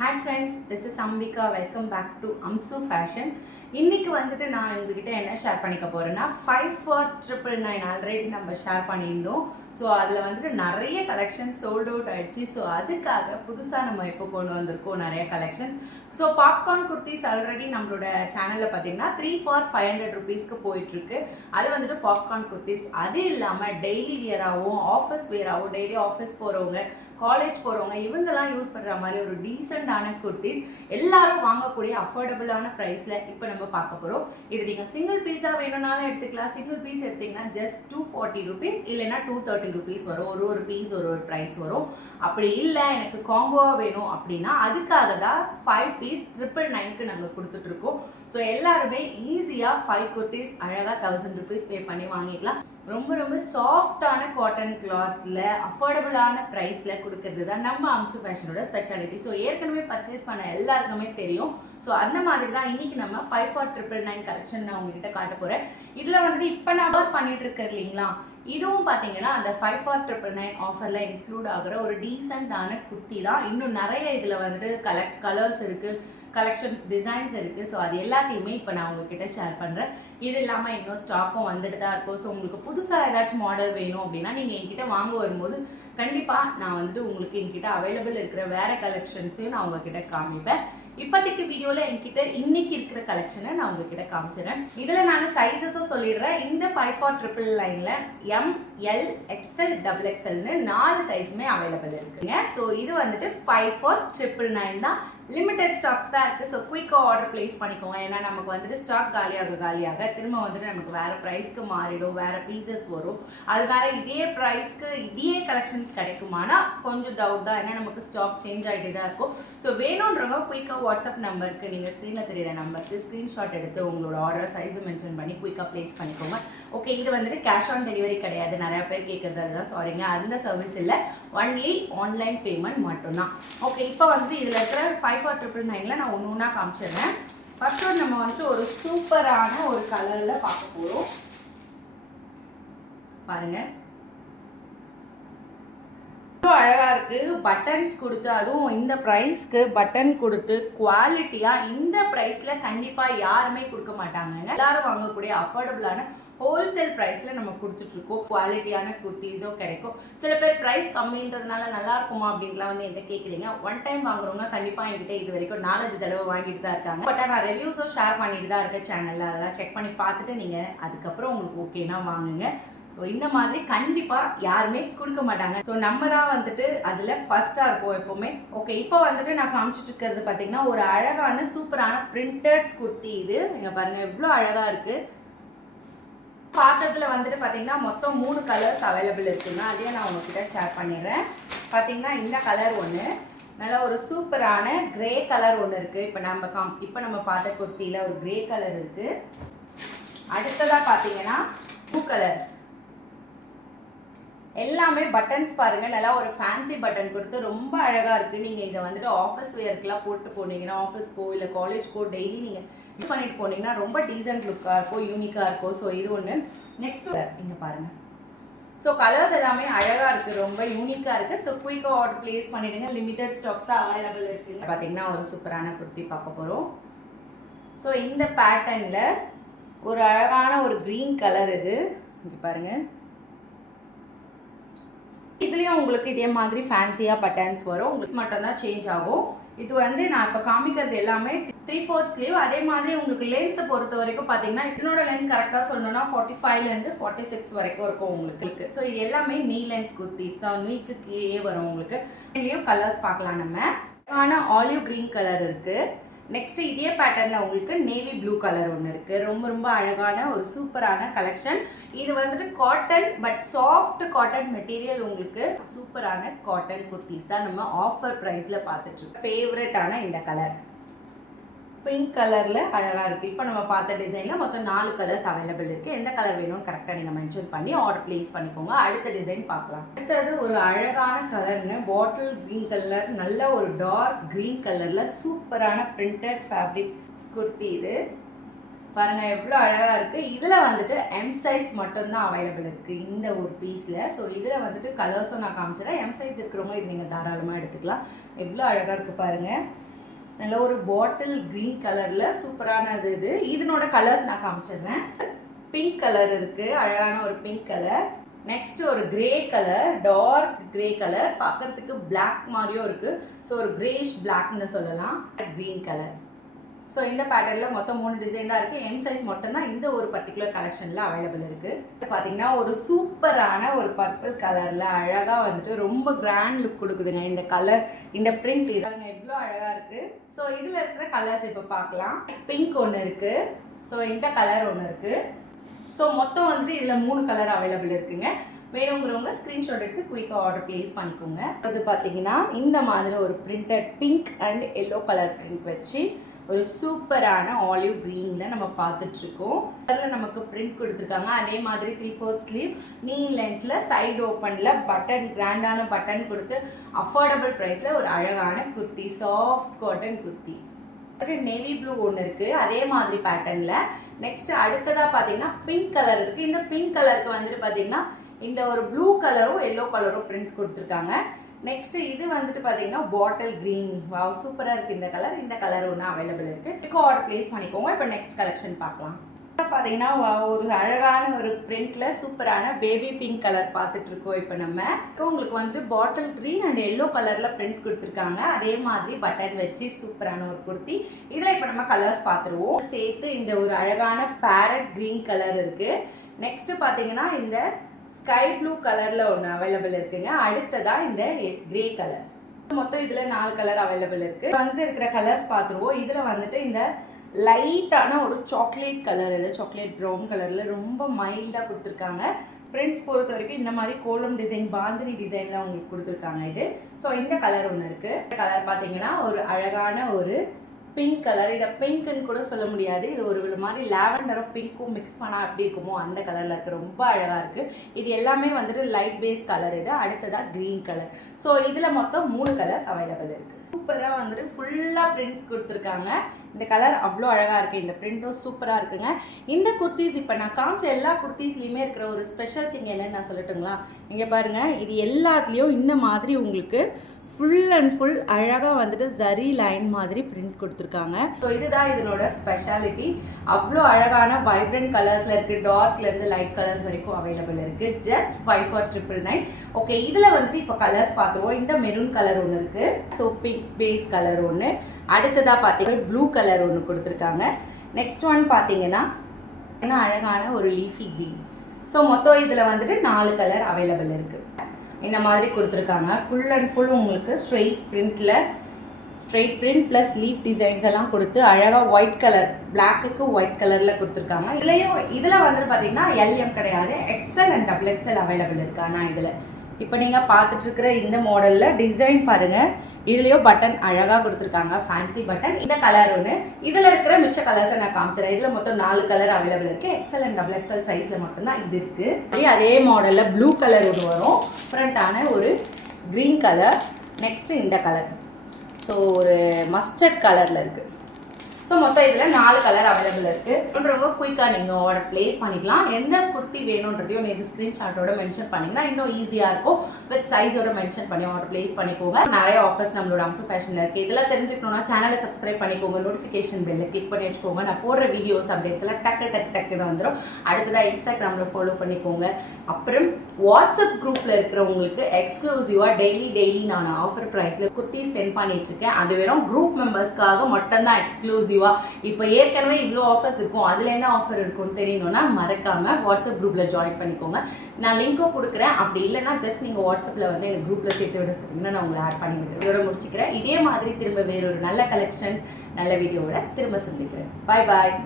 Hi friends, this is Ambika. Welcome back to Amsu Fashion. இன்னைக்கு வந்துட்டு நான் உங்ககிட்ட என்ன ஷேர் பண்ணிக்க போறேன்னா 5 for 999 ஆல்ரெடி நம்ம ஷேர் பண்ணியிருந்தோம். ஸோ அதில் வந்துட்டு நிறைய கலெக்ஷன் சோல்ட் அவுட் ஆயிடுச்சு. ஸோ அதுக்காக புதுசாக நம்ம இப்போ கொண்டு வந்திருக்கோம் நிறைய collection. So popcorn kurtis already நம்மளோட சேனலில் பார்த்தீங்கன்னா 3 for 500 ருபீஸ்க்கு போயிட்டுருக்கு. அது வந்துட்டு பாப்கார்ன் குர்த்திஸ். அது இல்லாமல் டெய்லி வியராகவும் ஆஃபீஸ் வியராகவும் டெய்லி ஆஃபீஸ் போகிறவங்க காலேஜ் போகிறவங்க இவங்கெல்லாம் யூஸ் பண்ணுற மாதிரி ஒரு டீசெண்டான குர்த்திஸ் எல்லாரும் வாங்கக்கூடிய அஃபோர்டபுளான ப்ரைஸில் இப்போ நம்ம பார்க்க போகிறோம். இது நீங்கள் சிங்கிள் பீஸாக வேணும்னாலும் எடுத்துக்கலாம். சிங்கிள் பீஸ் எடுத்திங்கன்னா ஜஸ்ட் 240 ருபீஸ் இல்லைன்னா 230 ருபீஸ் வரும். ஒரு பீஸ் ஒரு ப்ரைஸ் வரும். அப்படி இல்லை எனக்கு காம்போவாக வேணும் அப்படின்னா அதுக்காக தான் 5 பீஸ் 999க்கு நாங்கள் கொடுத்துட்ருக்கோம். ஸோ எல்லாருமே ஈஸியாக 5 குர்த்திஸ் அழகாக 1000 ருபீஸ் பே பண்ணி வாங்கிக்கலாம். ரொம்ப ரொம்ப சாஃப்டான காட்டன் கிளாத்தில் அஃபோர்டபுளான ப்ரைஸில் கொடுக்கறது தான் நம்ம அம்சு ஃபேஷனோட ஸ்பெஷாலிட்டி. ஸோ ஏற்கனவே பர்ச்சேஸ் பண்ண எல்லாருக்குமே தெரியும். ஸோ அந்த மாதிரி தான் இன்றைக்கி நம்ம 5 for 999 கலெக்ஷன் நான் உங்ககிட்ட காட்ட போகிறேன். இதில் வந்துட்டு இப்போ நான் ஒர்க் பண்ணிட்டு இருக்கேன் இல்லைங்களா, இதுவும் பார்த்தீங்கன்னா அந்த 5 for 999 ஆஃபரில் இன்க்ளூட் ஆகிற ஒரு டீசெண்டான குர்த்தி தான். இன்னும் நிறைய இதில் வந்துட்டு கலர்ஸ் இருக்குது, கலெக்ஷன்ஸ் டிசைன்ஸ் இருக்குது. ஸோ அது எல்லாத்தையுமே இப்போ நான் உங்ககிட்ட ஷேர் பண்ணுறேன். இது இல்லாமல் இன்னும் ஸ்டாக்கும் வந்துட்டு தான் இருக்கும். ஸோ உங்களுக்கு புதுசாக ஏதாச்சும் மாடல் வேணும் அப்படின்னா நீங்கள் என்கிட்ட வாங்க வரும்போது கண்டிப்பாக நான் வந்துட்டு உங்களுக்கு என்கிட்ட அவைலபிள் இருக்கிற வேறு கலெக்ஷன்ஸையும் நான் உங்ககிட்ட காமிப்பேன். இப்போதைக்கு வீடியோவில் என்கிட்ட இன்னைக்கு இருக்கிற கலெக்ஷனை நான் உங்ககிட்ட காமிச்சிடறேன். இதில் நான் சைஸஸும் சொல்லிடுறேன். இந்த 5 for 999ல M, L, XL, XXLன்னு 4 சைஸுமே அவைலபிள் இருக்குங்க. ஸோ இது வந்துட்டு 5 for 999 தான். லிமிடெட் ஸ்டாக்ஸ் தான் இருக்குது. ஸோ குயிக்காக ஆர்டர் பிளேஸ் பண்ணிக்கோங்க. ஏன்னா நமக்கு வந்துட்டு ஸ்டாக் காலியாக திரும்ப வந்துட்டு நமக்கு வேறு ப்ரைஸ்க்கு மாறிடும், வேறு பீசஸ் வரும். அதனால இதே ப்ரைஸ்க்கு இதே கலெக்ஷன்ஸ் கிடைக்குமானா கொஞ்சம் டவுட் தான். ஏன்னா நமக்கு ஸ்டாக் சேஞ்ச் ஆகிட்டே தான் இருக்கும். ஸோ வேணுன்றவங்க குயிக்காக வாட்ஸ்அப் நம்பருக்கு நீங்கள் ஸ்க்ரீனில் தெரியிற நம்பருக்கு ஸ்க்ரீன்ஷாட் எடுத்து உங்களோட ஆர்டர் சைஸை மென்ஷன் பண்ணி குயிக்காக ப்ளேஸ் பண்ணிக்கோங்க. ஓகே, இது வந்துட்டு கேஷ் ஆன் டெலிவரி கிடையாது. நிறையா பேர் கேட்குறது அதுதான். சாரிங்க, அந்த சர்வீஸ் இல்லை. ஒன்லி ஆன்லைன் பேமெண்ட் மட்டும்தான். ஓகே, இப்போ வந்து இதில் இருக்கிற 5 for 999ல நான் ஒன்று ஒன்றா காமிச்சிடுறேன். ஃபர்ஸ்ட் ஒன் நம்ம வந்துட்டு ஒரு சூப்பரான ஒரு கலரில் பார்க்க போகிறோம். பாருங்கள், அழகாக இருக்குது. பட்டன்ஸ் கொடுத்து, அதுவும் இந்த ப்ரைஸ்க்கு பட்டன் கொடுத்து குவாலிட்டியாக இந்த ப்ரைஸில் கண்டிப்பாக யாருமே கொடுக்க மாட்டாங்க. எல்லாரும் வாங்கக்கூடிய அஃபோர்டபுளான ஹோல்சேல் ப்ரைஸில் நம்ம கொடுத்துட்ருக்கோம். குவாலிட்டியான குர்த்திஸோ கிடைக்கும். சில பேர் ப்ரைஸ் கம்மின்றதுனால நல்லா இருக்குமா அப்படின்லாம் வந்து என்கிட்ட கேட்குறீங்க. ஒன் டைம் வாங்குறவங்க கண்டிப்பாக என்கிட்ட இது வரைக்கும் 4-5 தடவை வாங்கிட்டு தான் இருக்காங்க. பட் நான் ரிவ்யூஸும் ஷேர் பண்ணிட்டு தான் இருக்கேன் சேனலில். அதெல்லாம் செக் பண்ணி பார்த்துட்டு நீங்கள் அதுக்கப்புறம் உங்களுக்கு ஓகேனா வாங்குங்க. ஸோ இந்த மாதிரி கண்டிப்பாக யாருமே கொடுக்க மாட்டாங்க. ஸோ நம்ம தான் வந்துட்டு அதில் ஃபஸ்ட்டாக இருப்போம் எப்போவுமே. ஓகே, இப்போ வந்துட்டு நான் காமிச்சிட்டு இருக்கிறது பார்த்தீங்கன்னா ஒரு அழகான சூப்பரான பிரிண்டட் குர்த்தி. இது இங்கே பாருங்கள் எவ்வளோ அழகாக இருக்குது. பார்த்ததுல வந்துட்டு பார்த்தீங்கன்னா மொத்தம் 3 கலர்ஸ் அவைலபிள் இருக்குங்க. அதையே நான் உங்ககிட்ட ஷேர் பண்ணிடுறேன். பார்த்தீங்கன்னா இந்த கலர் ஒன்று, நல்லா ஒரு சூப்பரான கிரே கலர் ஒன்று இருக்குது. இப்போ நம்ம பார்த்த குர்த்தியில் ஒரு கிரே கலர் இருக்குது. அடுத்ததாக பார்த்தீங்கன்னா ப்ளூ கலர். எல்லாமே பட்டன்ஸ் பாருங்கள், நல்லா ஒரு ஃபேன்சி பட்டன் கொடுத்து ரொம்ப அழகாக இருக்குது. நீங்கள் இதை வந்துட்டு ஆஃபீஸ் வேர்க்கெலாம் போட்டு போனீங்கன்னா, ஆஃபீஸ்க்கோ இல்லை காலேஜ்க்கோ டெய்லி நீங்கள் இது பண்ணிட்டு போனீங்கன்னா ரொம்ப டீசென்ட் லுக்காக இருக்கும், யூனிக்காக இருக்கும். ஸோ இது ஒன்று. நெக்ஸ்ட் இங்கே பாருங்கள். ஸோ கலர்ஸ் எல்லாமே அழகாக இருக்குது, ரொம்ப யூனிக்காக இருக்குது. ஸோ குயிக்காக ஆர்டர் ப்ளேஸ் பண்ணிவிடுங்க. லிமிட்டட் ஸ்டாக் தான் அவைலபிள் இருக்குது. பார்த்தீங்கன்னா ஒரு சூப்பரான குர்த்தி பார்க்க போகிறோம். ஸோ இந்த பேட்டர்னில் ஒரு அழகான ஒரு க்ரீன் கலர். இது இங்கே பாருங்கள். இதுலேயும் உங்களுக்கு இதே மாதிரி ஃபேன்சியாக பட்டன்ஸ் வரும். உங்களுக்கு மட்டும்தான் சேஞ்ச் ஆகும். இது வந்து நான் இப்போ காமிக்கிறது எல்லாமே 3/4 ஸ்லீவ். அதே மாதிரி உங்களுக்கு லென்த்தை பொறுத்த வரைக்கும் பார்த்தீங்கன்னா இதனோட லென்த் கரெக்டாக சொல்லணும்னா 45லேருந்து 46 வரைக்கும் இருக்கும் உங்களுக்கு. ஸோ இது எல்லாமே நீ லென்த் குர்த்திஸ் தான். நீக்கு கீழே வரும் உங்களுக்கு. இதுலேயும் கலர்ஸ் பார்க்கலாம். நம்ம ஆனால் ஆலிவ் க்ரீன் கலர் இருக்குது. நெக்ஸ்ட் இதே பேட்டர்னில் உங்களுக்கு நேவி ப்ளூ கலர் ஒன்று இருக்குது. ரொம்ப ரொம்ப அழகான ஒரு சூப்பரான கலெக்ஷன். இது வந்துட்டு cotton, but soft cotton material. உங்களுக்கு சூப்பரான காட்டன் குர்த்திஸ் தான் நம்ம ஆஃபர் ப்ரைஸில் பார்த்துட்ருக்கோம். ஃபேவரட்டான இந்த கலர் பிங்க் கலரில் அழகாக இருக்குது. இப்போ நம்ம பார்த்த டிசைனில் மொத்தம் 4 கலர்ஸ் அவைலபிள் இருக்குது. எந்த கலர் வேணும்னு கரெக்டாக நீங்கள் மென்ஷன் பண்ணி ஆர்டர் ப்ளேஸ் பண்ணிக்கோங்க. அடுத்த டிசைன் பார்க்கலாம். அடுத்தது ஒரு அழகான கலருங்க, பாட்டில் க்ரீன் கலர். நல்ல ஒரு டார்க் க்ரீன் கலரில் சூப்பரான பிரிண்டட் ஃபேப்ரிக் குர்த்தி. இது பாருங்கள் எவ்வளோ அழகாக இருக்குது. இதில் வந்துட்டு எம் சைஸ் மட்டும்தான் அவைலபிள் இருக்குது இந்த ஒரு பீஸில். ஸோ இதில் வந்துட்டு கலர்ஸும் நான் காமிச்சிடறேன். எம் சைஸ் இருக்கிறவங்க இது நீங்கள் தாராளமாக எடுத்துக்கலாம். எவ்வளோ அழகாக இருக்குது பாருங்கள். நல்ல ஒரு பாட்டில் க்ரீன் கலரில் சூப்பரானது இது. இதனோட கலர்ஸ் நான் காமிச்சிடுறேன். பிங்க் கலர் இருக்குது, அழகான ஒரு பிங்க் கலர். நெக்ஸ்ட் ஒரு grey colour, dark grey colour, பார்க்கறதுக்கு பிளாக் மாதிரியும் இருக்குது. ஸோ ஒரு கிரேஷ் பிளாக்னு சொல்லலாம். Green colour. ஸோ இந்த பேட்டர்னில் மொத்தம் 3 டிசைன் தான் இருக்குது. எம் சைஸ் மட்டும்தான் இந்த ஒரு பர்டிகுலர் கலெக்ஷனில் அவைலபிள் இருக்குது. பார்த்தீங்கன்னா ஒரு சூப்பரான ஒரு பர்பிள் கலரில் அழகாக வந்துட்டு ரொம்ப கிராண்ட் லுக் கொடுக்குதுங்க இந்த கலர், இந்த பிரிண்ட். இதாங்க எவ்வளோ அழகாக இருக்குது. ஸோ இதில் இருக்கிற கலர்ஸ் இப்போ பார்க்கலாம். பிங்க் ஒன்று இருக்குது, ஸோ இந்த கலர் ஒன்று இருக்குது. ஸோ மொத்தம் வந்துட்டு இதில் 3 கலர் அவைலபிள் இருக்குங்க. வேணுங்கிறவங்க ஸ்க்ரீன்ஷாட் எடுத்து குயிக்காக ஆர்டர் ப்ளேஸ் பண்ணிக்கோங்க. அது பார்த்தீங்கன்னா இந்த மாதிரி ஒரு printed pink and yellow colour print வச்சு ஒரு சூப்பரான ஆலிவ் க்ரீனில் நம்ம பார்த்துட்ருக்கோம். அதில் நமக்கு பிரிண்ட் கொடுத்துருக்காங்க. அதே மாதிரி 3/4 ஸ்லீவ், நீ லென்த்தில், சைடு ஓப்பனில் பட்டன், கிராண்டான பட்டன் கொடுத்து அஃபோர்டபுள் ப்ரைஸில் ஒரு அழகான kurti, soft cotton kurti. Navy blue ஒன்று இருக்குது அதே மாதிரி பேட்டர்னில். நெக்ஸ்ட் அடுத்ததாக பார்த்தீங்கன்னா பிங்க் கலர் இருக்குது. இந்த பிங்க் கலருக்கு வந்துட்டு பார்த்தீங்கன்னா இந்த ஒரு ப்ளூ கலரும் எல்லோ கலரும் பிரிண்ட் கொடுத்துருக்காங்க. நெக்ஸ்ட் இது வந்துட்டு பார்த்தீங்கன்னா பாட்டில் க்ரீன். வாவ், சூப்பராக இருக்குது இந்த கலர். இந்த கலர் ஒன்று அவைலபிள் இருக்குது. இப்போ ஆர்டர் ப்ளேஸ் பண்ணிக்கோங்க. இப்போ நெக்ஸ்ட் கலெக்ஷன் பார்க்கலாம். பார்த்தீங்கன்னா ஒரு அழகான ஒரு பிரிண்ட்ல சூப்பரான பேபி பிங்க் கலர் பார்த்துட்டு இருக்கோம். இப்போ நம்ம உங்களுக்கு வந்துட்டு பாட்டில் க்ரீன் அண்ட் எல்லோ கலரில் பிரிண்ட் கொடுத்துருக்காங்க. அதே மாதிரி பட்டன் வச்சு சூப்பரான ஒரு குர்த்தி. இதில் இப்போ நம்ம கலர்ஸ் பார்த்துருவோம். சேர்த்து இந்த ஒரு அழகான பேரட் க்ரீன் கலர் இருக்குது. நெக்ஸ்ட் பார்த்தீங்கன்னா இந்த ஸ்கை ப்ளூ கலரில் ஒன்று அவைலபிள் இருக்குங்க. அடுத்ததாக இந்த கிரே கலர். மொத்தம் இதில் 4 கலர் அவைலபிள் இருக்குது. வந்துட்டு இருக்கிற கலர்ஸ் பார்த்துருவோம். இதில் வந்துட்டு இந்த லைட்டான ஒரு சாக்லேட் கலர், இது சாக்லேட் ப்ரௌன் கலரில் ரொம்ப மைல்டாக கொடுத்துருக்காங்க. பிரிண்ட்ஸ் பொறுத்த வரைக்கும் இந்த மாதிரி கோலம் டிசைன், பாந்தினி டிசைனில் உங்களுக்கு கொடுத்துருக்காங்க இது. ஸோ இந்த கலர் ஒன்று இருக்குது. இந்த கலர் பார்த்தீங்கன்னா ஒரு அழகான ஒரு பிங்க் கலர். இதை பிங்க்குன்னு கூட சொல்ல முடியாது, இது ஒரு மாதிரி லாவெண்டரும் பிங்க்கும் மிக்ஸ் பண்ணால் எப்படி இருக்குமோ அந்த கலரில் இருக்குது. ரொம்ப அழகாக இருக்குது. இது எல்லாமே வந்துட்டு லைட் பேஸ் கலர். இது அடுத்ததாக க்ரீன் கலர். ஸோ இதில் மொத்தம் 3 கலர்ஸ் அவைலபிள் இருக்குது. சூப்பராக வந்துட்டு ஃபுல்லாக பிரிண்ட்ஸ் கொடுத்துருக்காங்க. இந்த கலர் அவ்வளோ அழகாக இருக்குது. இந்த பிரிண்ட்டும் சூப்பராக இருக்குங்க. இந்த குர்த்திஸ் இப்போ நான் காமிச்ச எல்லா குர்த்திஸ்லேயுமே இருக்கிற ஒரு ஸ்பெஷல் திங் என்னன்னு நான் சொல்லட்டுங்களா? இங்கே பாருங்கள், இது எல்லாத்துலேயும் இந்த மாதிரி உங்களுக்கு ஃபுல் அண்ட் ஃபுல் அழகாக வந்துட்டு ஜரி லைன் மாதிரி பிரிண்ட் கொடுத்துருக்காங்க. ஸோ இதுதான் இதனோட ஸ்பெஷாலிட்டி. அவ்வளோ அழகான வைப்ரண்ட் கலர்ஸில் இருக்குது. டார்க்லேருந்து லைட் கலர்ஸ் வரைக்கும் அவைலபிள் இருக்குது. ஜஸ்ட் 54999. ஓகே, இதில் வந்துட்டு இப்போ கலர்ஸ் பார்த்துருவோம். இந்த மெரூன் கலர் ஒன்று இருக்குது. ஸோ பிங்க் பேஸ் கலர் ஒன்று. அடுத்ததாக பார்த்தீங்கன்னா ப்ளூ கலர் ஒன்று கொடுத்துருக்காங்க. நெக்ஸ்ட் ஒன் பார்த்தீங்கன்னா அழகான ஒரு லீஃபி க்ரீன். ஸோ மொத்தம் இதில் வந்துட்டு 4 கலர் அவைலபிள் இருக்குது. இந்த மாதிரி கொடுத்துருக்காங்க. ஃபுல் அண்ட் ஃபுல் உங்களுக்கு straight print plus leaf designs எல்லாம் கொடுத்து அழகாக ஒயிட் கலர், பிளாக்குக்கு ஒயிட் கலரில் கொடுத்துருக்காங்க. இதில் வந்துட்டு பார்த்தீங்கன்னா எல்எம் கிடையாது, எக்ஸ்எல் அண்ட் XXL அவைலபிள் இருக்கு. ஆனால் இதில் இப்போ நீங்கள் பார்த்துட்ருக்கிற இந்த மாடலில் டிசைன் பாருங்கள். இதுலேயும் பட்டன் அழகாக கொடுத்துருக்காங்க, ஃபேன்சி பட்டன். இந்த கலர் ஒன்று. இதில் இருக்கிற மிச்ச கலர்ஸை நான் காமிச்சிடறேன். இதில் மொத்தம் 4 கலர் அவைலபிள் இருக்குது. எக்ஸ்எல் அண்ட் XXL சைஸில் மட்டும்தான் இது இருக்குது. அதே மாடலில் ப்ளூ கலர் ஒன்று வரும், டிஃப்ரெண்ட்டான ஒரு க்ரீன் கலர். நெக்ஸ்ட்டு இந்த கலர், ஸோ ஒரு மஸ்டர்ட் கலரில் இருக்குது. ஸோ மொத்தம் இதில் 4 கலர் அவைலபிள் இருக்குது. ரொம்ப குயிக்காக நீங்கள் ஆர்டர் ப்ளேஸ் பண்ணிக்கலாம். எந்த குர்த்தி வேணுன்றதையும் நீங்கள் ஸ்க்ரீன்ஷாட்டோட மென்ஷன் பண்ணிங்கன்னா இன்னும் ஈஸியாக இருக்கும். வித் சைஸோட மென்ஷன் பண்ணி ஆர்டர் ப்ளேஸ் பண்ணிக்கோங்க. நிறைய ஆஃபர்ஸ் நம்மளோட அம்சு ஃபேஷனில் இருக்குது. இதெல்லாம் தெரிஞ்சுக்கணுன்னா சேனலை சப்ஸ்கிரைப் பண்ணிக்கோங்க. நோட்டிஃபிகேஷன் பெல்லை கிளிக் பண்ணி வச்சுக்கோங்க. நான் போடுற வீடியோஸ் அப்டேட்ஸ் எல்லாம் டக்குன்னு வந்துடும். அடுத்ததாக இன்ஸ்டாகிராமில் ஃபாலோ பண்ணிக்கோங்க. அப்புறம் வாட்ஸ்அப் குரூப்பில் இருக்கிறவங்களுக்கு எக்ஸ்க்ளூசிவாக டெய்லி நான் ஆஃபர் ப்ரைஸில் குர்த்தி சென்ட் பண்ணிகிட்ருக்கேன். அது வெறும் குரூப் மெம்பர்ஸ்க்காக மட்டும்தான் எக்ஸ்க்ளூசிவ். இப்போ ஏற்கனவே இவ்வளோ ஆஃபர்ஸ் இருக்கும், அதில் என்ன ஆஃபர் இருக்கும்னு தெரியணும்னா மறக்காமல் வாட்ஸ்அப் குரூப்பில் ஜாயின் பண்ணிக்கோங்க. நான் லிங்க்கும் கொடுக்குறேன். அப்படி இல்லைனா ஜஸ்ட் நீங்கள் வாட்ஸ்அப்பில் வந்து எனக்கு குரூப்பில் சேர்த்து விட சொன்னீங்கன்னா நான் உங்களை ஆட் பண்ணி விட்டுறேன். இதோட முடிச்சுக்கிறேன். இதே மாதிரி திரும்ப வேறொரு நல்ல கலெக்ஷன்ஸ், நல்ல வீடியோவோட திரும்ப சந்திக்கிறேன். பாய்.